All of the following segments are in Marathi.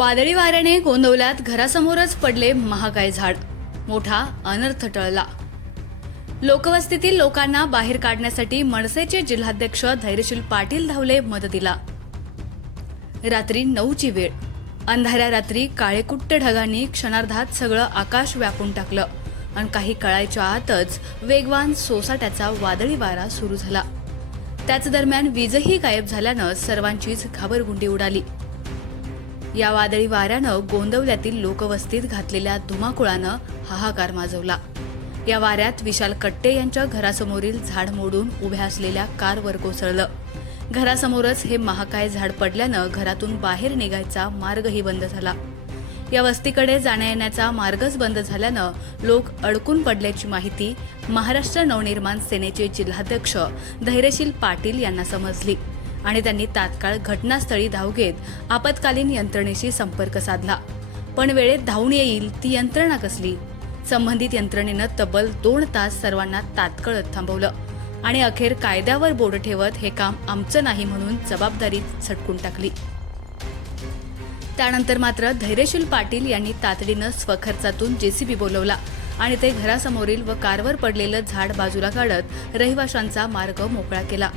वादळी वाऱ्याने गोंदवल्यात घरासमोरच पडले महागाय झाड मोठा अनर्थ टळला लोकवस्तीतील लोकांना बाहेर काढण्यासाठी मनसेचे जिल्हाध्यक्ष धैर्यशील पाटील धावले मदतीला रात्री नऊची वेळ अंधाऱ्या रात्री काळेकुट्ट ढगांनी क्षणार्धात सगळं आकाश व्यापून टाकलं आणि काही कळायच्या आतच वेगवान सोसाट्याचा वादळी वारा सुरू झाला त्याच दरम्यान वीजही गायब झाल्यानं सर्वांचीच घाबरगुंडी उडाली या वादळी वाऱ्यानं गोंदवल्यातील लोकवस्तीत घातलेल्या धुमाकुळानं हाहाकार माजवला या वाऱ्यात विशाल कट्टे यांच्या घरासमोरील झाड मोडून उभ्या असलेल्या कारवर कोसळलं घरासमोरच हे महाकाय झाड पडल्यानं घरातून बाहेर निघायचा मार्गही बंद झाला या वस्तीकडे जाण्या येण्याचा मार्गच बंद झाल्यानं लोक अडकून पडल्याची माहिती महाराष्ट्र नवनिर्माण सेनेचे जिल्हाध्यक्ष धैर्यशील पाटील यांना समजली आणि त्यांनी तात्काळ घटनास्थळी धाव घेत आपत्कालीन यंत्रणेशी संपर्क साधला पण वेळेत धावून येईल ती यंत्रणा कसली संबंधित यंत्रणेनं तब्बल दोन तास सर्वांना तात्काळ थांबवलं आणि अखेर कायद्यावर बोर्ड ठेवत हे काम आमचं नाही म्हणून जबाबदारी झटकून टाकली त्यानंतर मात्र धैर्यशील पाटील यांनी तातडीनं स्वखर्चातून जेसीबी बोलवला आणि ते घरासमोरील व कारवर पडलेलं झाड बाजूला काढत रहिवाशांचा मार्ग मोकळा केला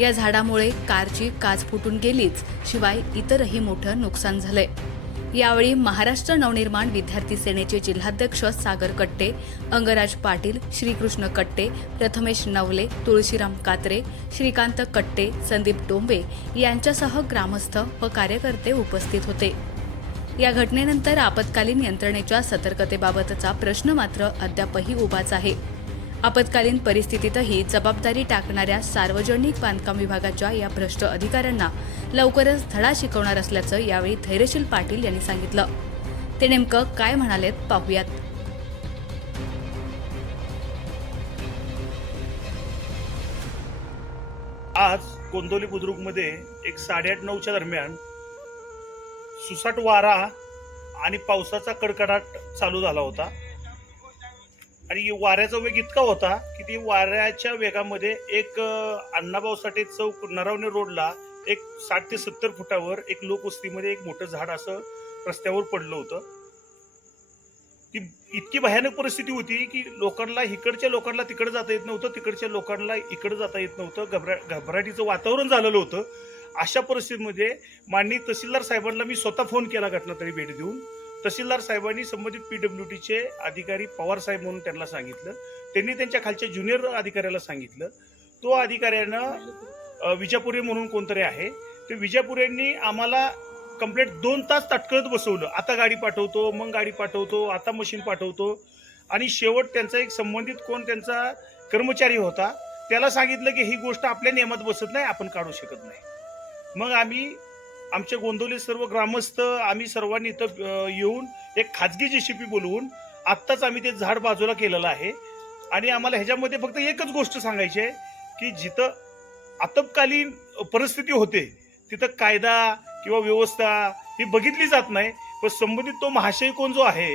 या झाडामुळे कारची काच फुटून गेलीच शिवाय इतरही मोठं नुकसान झालंय यावेळी महाराष्ट्र नवनिर्माण विद्यार्थी सेनेचे जिल्हाध्यक्ष सागर कट्टे अंगराज पाटील श्रीकृष्ण कट्टे प्रथमेश नवले तुळशीराम कात्रे श्रीकांत कट्टे संदीप डोंबे यांच्यासह ग्रामस्थ व कार्यकर्ते उपस्थित होते या घटनेनंतर आपत्कालीन यंत्रणेच्या सतर्कतेबाबतचा प्रश्न मात्र अद्यापही उभाच आहे आपत्कालीन परिस्थितीतही जबाबदारी टाकणाऱ्या सार्वजनिक बांधकाम विभागाच्या या भ्रष्ट अधिकाऱ्यांना लवकरच धडा शिकवणार असल्याचं यावेळी धैर्यशील पाटील यांनी सांगितलं ते नेमकं काय म्हणालेत पाहूयात आज कोंदोली बुद्रुकमध्ये एक साडेआठ नऊच्या दरम्यान सुसाट वारा आणि पावसाचा कडकडाट चालू झाला होता आणि वाऱ्याचा वेग इतका होता की ती वाऱ्याच्या वेगामध्ये एक अण्णाभाऊ साठे चौक नरावणे रोडला एक साठ ते सत्तर फुटावर एक लोकवस्तीमध्ये एक मोठं झाड असं रस्त्यावर पडलं होतं ती इतकी भयानक परिस्थिती होती की लोकांना इकडच्या लोकांना तिकडे जाता येत नव्हतं तिकडच्या लोकांना इकडे जाता येत नव्हतं घबरा घबराटीचं वातावरण झालेलं होतं अशा परिस्थितीमध्ये माननीय तहसीलदार साहेबांना मी स्वतः फोन केला घटना तरी भेट देऊन तहसीलदार साहेबांनी संबंधित पीडब्ल्यू टीचे अधिकारी पवार साहेब म्हणून त्यांना सांगितलं त्यांनी त्यांच्या खालच्या ज्युनियर अधिकाऱ्याला सांगितलं तो अधिकाऱ्यानं विजापुरे म्हणून कोणतरी आहे ते विजापुरेंनी आम्हाला कंप्लेट दोन तास तटकळत बसवलं आता गाडी पाठवतो मग गाडी पाठवतो आता मशीन पाठवतो आणि शेवट त्यांचा एक संबंधित कोण त्यांचा कर्मचारी होता त्याला सांगितलं की ही गोष्ट आपल्या नियमात बसत नाही आपण काढू शकत नाही मग आम्ही आमचे गोंदवले सर्व ग्रामस्थ आम्ही सर्वांनी इथं येऊन एक खाजगी जी शिपी बोलवून आत्ताच आम्ही ते झाड बाजूला केलेलं आहे आणि आम्हाला ह्याच्यामध्ये फक्त एकच गोष्ट सांगायची आहे की जिथं आतपकालीन परिस्थिती होते तिथं कायदा किंवा व्यवस्था ही बघितली जात नाही पण संबंधित तो महाशय कोण जो आहे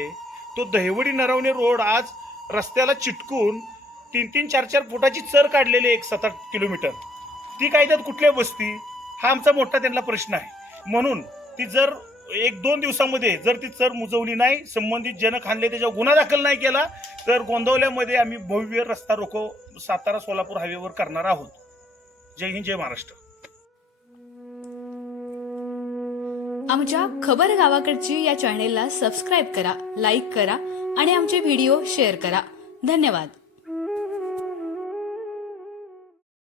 तो दहिवडी नरवणे रोड आज रस्त्याला चिटकून तीन तीन चार चार फुटाची चर काढलेली एक सात आठ किलोमीटर ती कायद्यात कुठल्या बसती हा आमचा मोठा त्यांना प्रश्न आहे म्हणून ती जर एक दोन दिवसामध्ये जर ती चर मुजवली नाही संबंधित जनक आणले त्याच्यावर गुन्हा दाखल नाही केला तर गोंदवल्यामध्ये आम्ही भव्य रस्ता रोको सातारा सोलापूर हायवेवर करणार आहोत जय हिंद जय महाराष्ट्र आमच्या खबर गावाकडची या चॅनेलला सबस्क्राईब करा लाईक करा आणि आमचे व्हिडिओ शेअर करा धन्यवाद